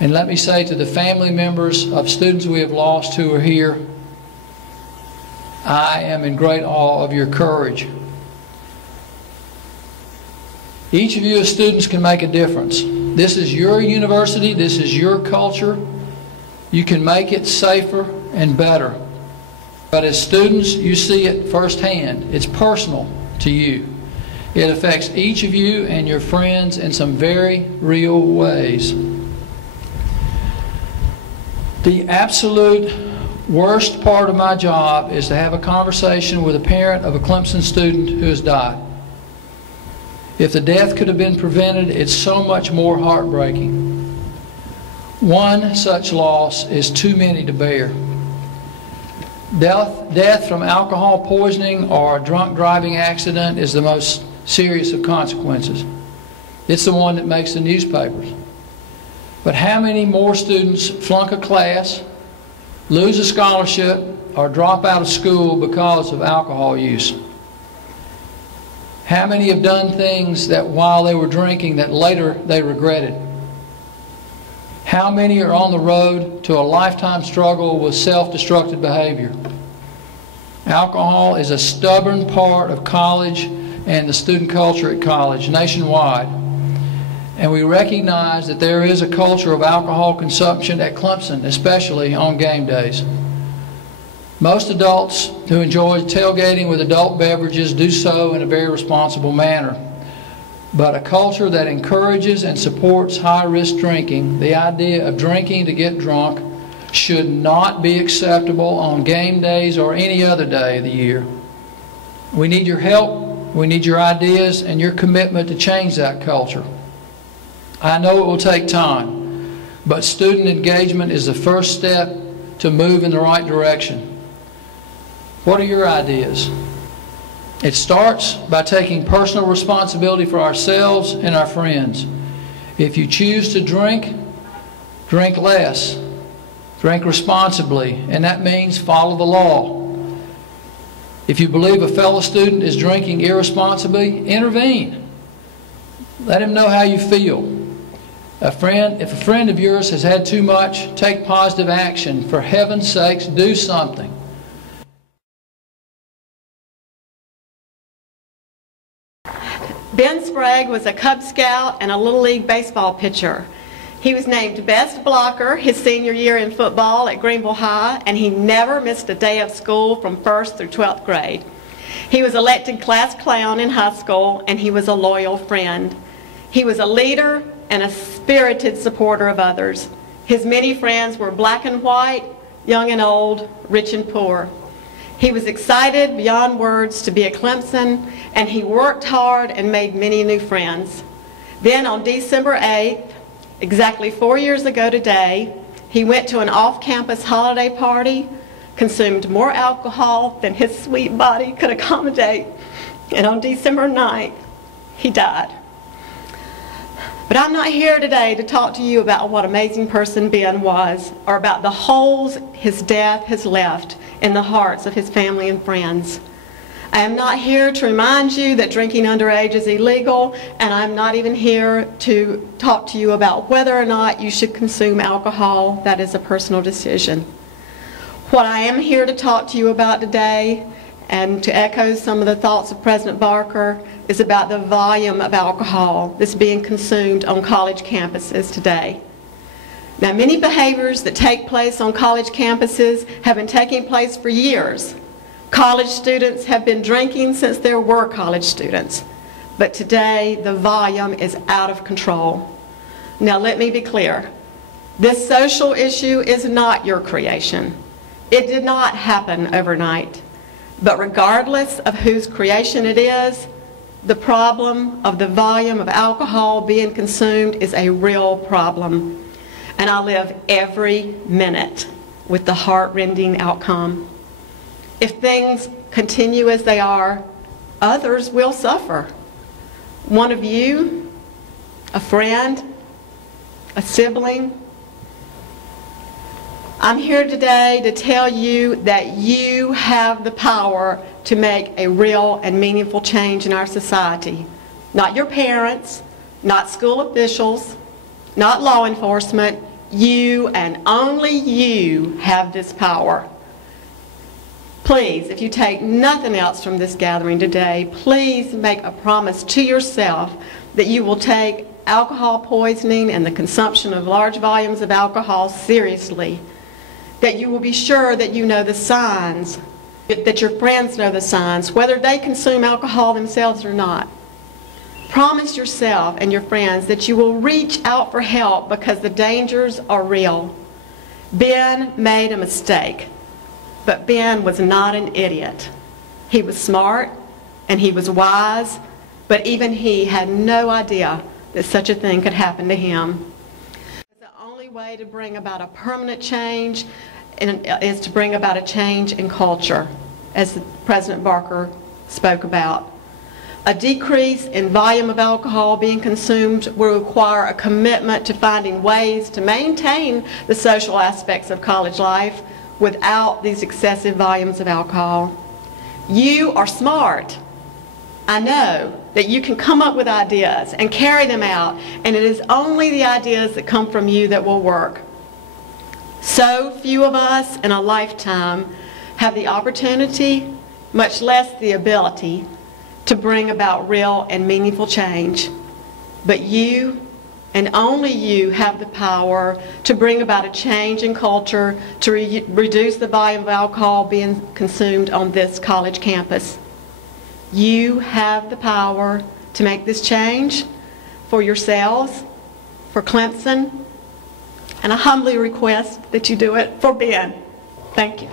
And let me say to the family members of students we have lost who are here, I am in great awe of your courage. Each of you as students can make a difference. This is your university, this is your culture. You can make it safer and better. But as students, you see it firsthand. It's personal to you. It affects each of you and your friends in some very real ways. The absolute worst part of my job is to have a conversation with a parent of a Clemson student who has died. If the death could have been prevented, it's so much more heartbreaking. One such loss is too many to bear. Death from alcohol poisoning or a drunk driving accident is the most serious of consequences. It's the one that makes the newspapers. But how many more students flunk a class, lose a scholarship, or drop out of school because of alcohol use? How many have done things that while they were drinking that later they regretted? How many are on the road to a lifetime struggle with self-destructive behavior? Alcohol is a stubborn part of college and the student culture at college nationwide. And we recognize that there is a culture of alcohol consumption at Clemson, especially on game days. Most adults who enjoy tailgating with adult beverages do so in a very responsible manner. But a culture that encourages and supports high-risk drinking, the idea of drinking to get drunk, should not be acceptable on game days or any other day of the year. We need your help, we need your ideas, and your commitment to change that culture. I know it will take time, but student engagement is the first step to move in the right direction. What are your ideas? It starts by taking personal responsibility for ourselves and our friends. If you choose to drink, drink less. Drink responsibly, and that means follow the law. If you believe a fellow student is drinking irresponsibly, intervene. Let him know how you feel. If a friend of yours has had too much, take positive action. For heaven's sakes, do something. Ben Sprague was a Cub Scout and a Little League baseball pitcher. He was named best blocker his senior year in football at Greenville High, and he never missed a day of school from 1st through 12th grade. He was elected class clown in high school, and he was a loyal friend. He was a leader and a spirited supporter of others. His many friends were black and white, young and old, rich and poor. He was excited beyond words to be at Clemson, and he worked hard and made many new friends. Then on December 8th, exactly 4 years ago today, he went to an off-campus holiday party, consumed more alcohol than his sweet body could accommodate, and on December 9th, he died. But I'm not here today to talk to you about what an amazing person Ben was, or about the holes his death has left in the hearts of his family and friends. I am not here to remind you that drinking underage is illegal, and I'm not even here to talk to you about whether or not you should consume alcohol. That is a personal decision. What I am here to talk to you about today, and to echo some of the thoughts of President Barker, is about the volume of alcohol that's being consumed on college campuses today. Now, many behaviors that take place on college campuses have been taking place for years. College students have been drinking since there were college students. But today, the volume is out of control. Now, let me be clear. This social issue is not your creation. It did not happen overnight. But regardless of whose creation it is, the problem of the volume of alcohol being consumed is a real problem. And I live every minute with the heart-rending outcome. If things continue as they are, others will suffer. One of you, a friend, a sibling. I'm here today to tell you that you have the power to make a real and meaningful change in our society. Not your parents, not school officials, not law enforcement. You and only you have this power. Please, if you take nothing else from this gathering today, please make a promise to yourself that you will take alcohol poisoning and the consumption of large volumes of alcohol seriously, that you will be sure that you know the signs, that your friends know the signs, whether they consume alcohol themselves or not. Promise yourself and your friends that you will reach out for help because the dangers are real. Ben made a mistake, but Ben was not an idiot. He was smart and he was wise, but even he had no idea that such a thing could happen to him. The only way to bring about a permanent change is to bring about a change in culture, as President Barker spoke about. A decrease in volume of alcohol being consumed will require a commitment to finding ways to maintain the social aspects of college life without these excessive volumes of alcohol. You are smart. I know that you can come up with ideas and carry them out, and it is only the ideas that come from you that will work. So few of us in a lifetime have the opportunity, much less the ability, to bring about real and meaningful change. But you, and only you, have the power to bring about a change in culture to reduce the volume of alcohol being consumed on this college campus. You have the power to make this change for yourselves, for Clemson, and I humbly request that you do it for Ben. Thank you.